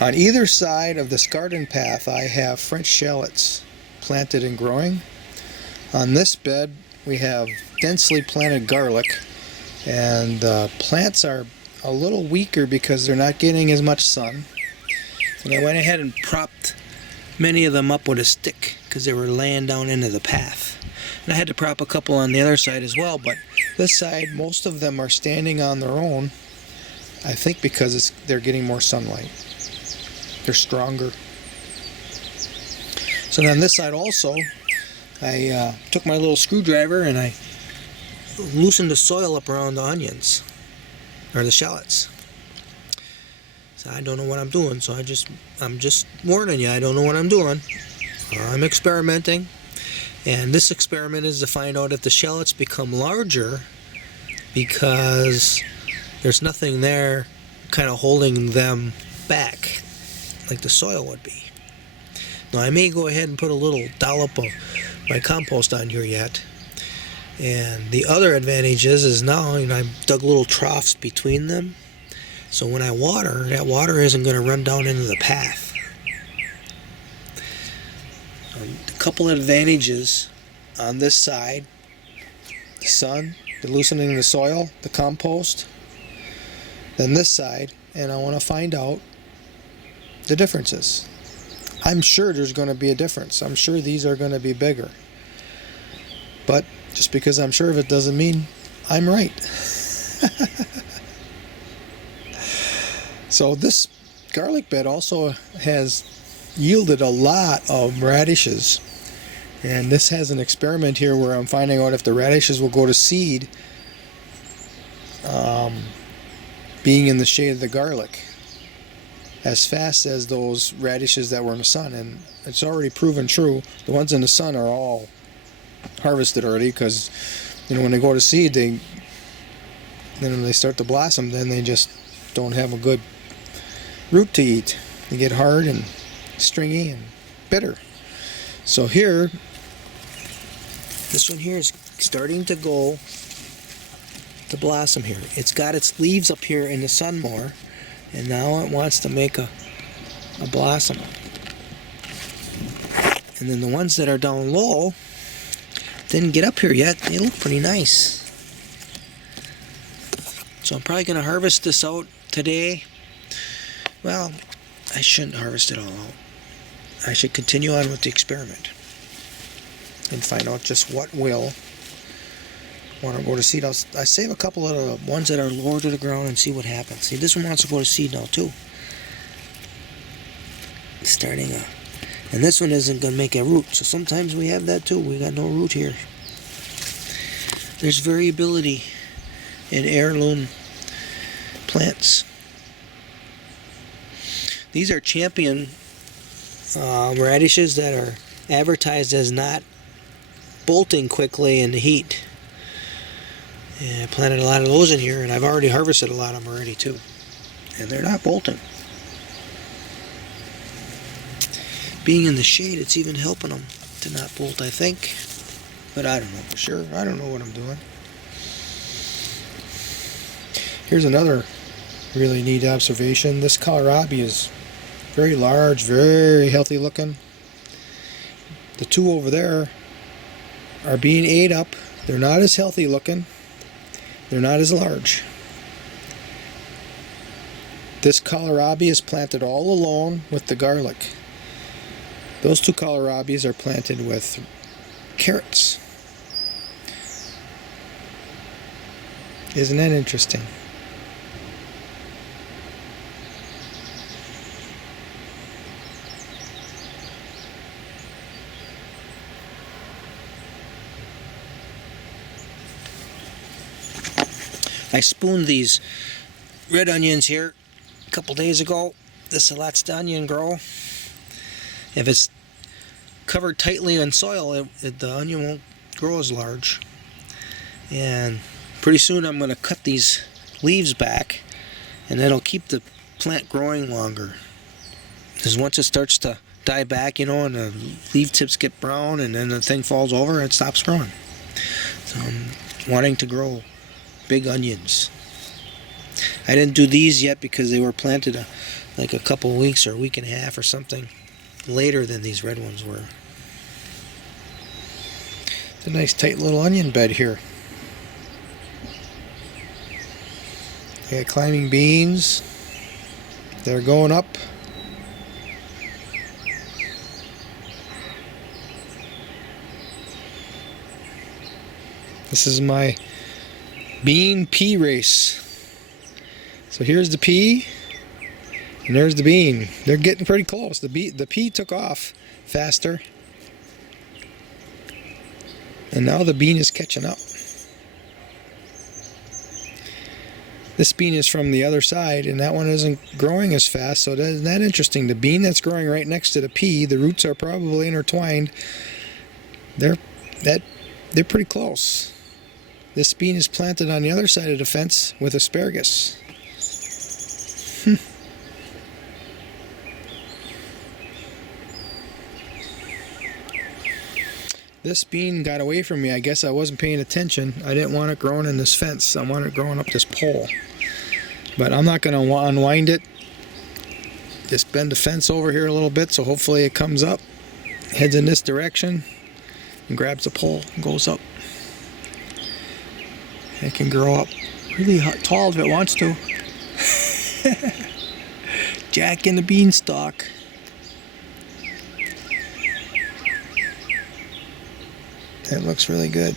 On either side of this garden path I have French shallots planted and growing. On this bed we have densely planted garlic, and the plants are a little weaker because they're not getting as much sun. And I went ahead and propped many of them up with a stick because they were laying down into the path. And I had to prop a couple on the other side as well, but this side most of them are standing on their own, I think because they're getting more sunlight. They're stronger. So on this side also, I took my little screwdriver and I loosened the soil up around the onions, or the shallots. So I don't know what I'm doing, so I'm just warning you, I don't know what I'm doing. I'm experimenting, and this experiment is to find out if the shallots become larger because there's nothing there kind of holding them back like the soil would be. Now I may go ahead and put a little dollop of my compost on here yet. And the other advantage is now, I've dug little troughs between them, so when I water, that water isn't going to run down into the path. A couple of advantages on this side: the sun, the loosening of the soil, the compost. Then this side, and I want to find out the differences. I'm sure there's going to be a difference. I'm sure these are going to be bigger. But just because I'm sure of it doesn't mean I'm right. So this garlic bed also has yielded a lot of radishes. And this has an experiment here where I'm finding out if the radishes will go to seed being in the shade of the garlic as fast as those radishes that were in the sun. And it's already proven true. The ones in the sun are all harvested already, because when they go to seed, then when they start to blossom, then they just don't have a good root to eat. They get hard and stringy and bitter. So here, this one here is starting to go to blossom here. It's got its leaves up here in the sun more, and now it wants to make a blossom. And then the ones that are down low didn't get up here yet. They look pretty nice. So I'm probably going to harvest this out today. Well, I shouldn't harvest it all out. I should continue on with the experiment and find out just what will want to go to seed. I save a couple of the ones that are lower to the ground and see what happens. See, this one wants to go to seed now too. And this one isn't going to make a root, so sometimes we have that too. We got no root here. There's variability in heirloom plants. These are champion radishes that are advertised as not bolting quickly in the heat. And I planted a lot of those in here, and I've already harvested a lot of them already too. And they're not bolting. Being in the shade, it's even helping them to not bolt, I think. But I don't know for sure. I don't know what I'm doing. Here's another really neat observation. This kohlrabi is very large, very healthy looking. The two over there are being ate up. They're not as healthy looking. They're not as large. This kohlrabi is planted all alone with the garlic. Those two kohlrabis are planted with carrots. Isn't that interesting? I spooned these red onions here a couple days ago. This lets the onion grow. If it's covered tightly in soil, the onion won't grow as large. And pretty soon I'm going to cut these leaves back, and that'll keep the plant growing longer. Because once it starts to die back, and the leaf tips get brown, and then the thing falls over, it stops growing. So I'm wanting to grow big onions. I didn't do these yet because they were planted like a couple weeks or a week and a half or something later than these red ones were. It's a nice tight little onion bed here. I got climbing beans. They're going up. This is my bean pea race. So here's the pea, and there's the bean. They're getting pretty close. The pea took off faster, and now the bean is catching up. This bean is from the other side, and that one isn't growing as fast, so isn't that interesting? The bean that's growing right next to the pea, the roots are probably intertwined. They're pretty close. This bean is planted on the other side of the fence with asparagus. This bean got away from me. I guess I wasn't paying attention. I didn't want it growing in this fence. I want it growing up this pole. But I'm not going to unwind it. Just bend the fence over here a little bit so hopefully it comes up, heads in this direction, and grabs the pole and goes up. It can grow up really tall if it wants to. Jack and the Beanstalk. That looks really good.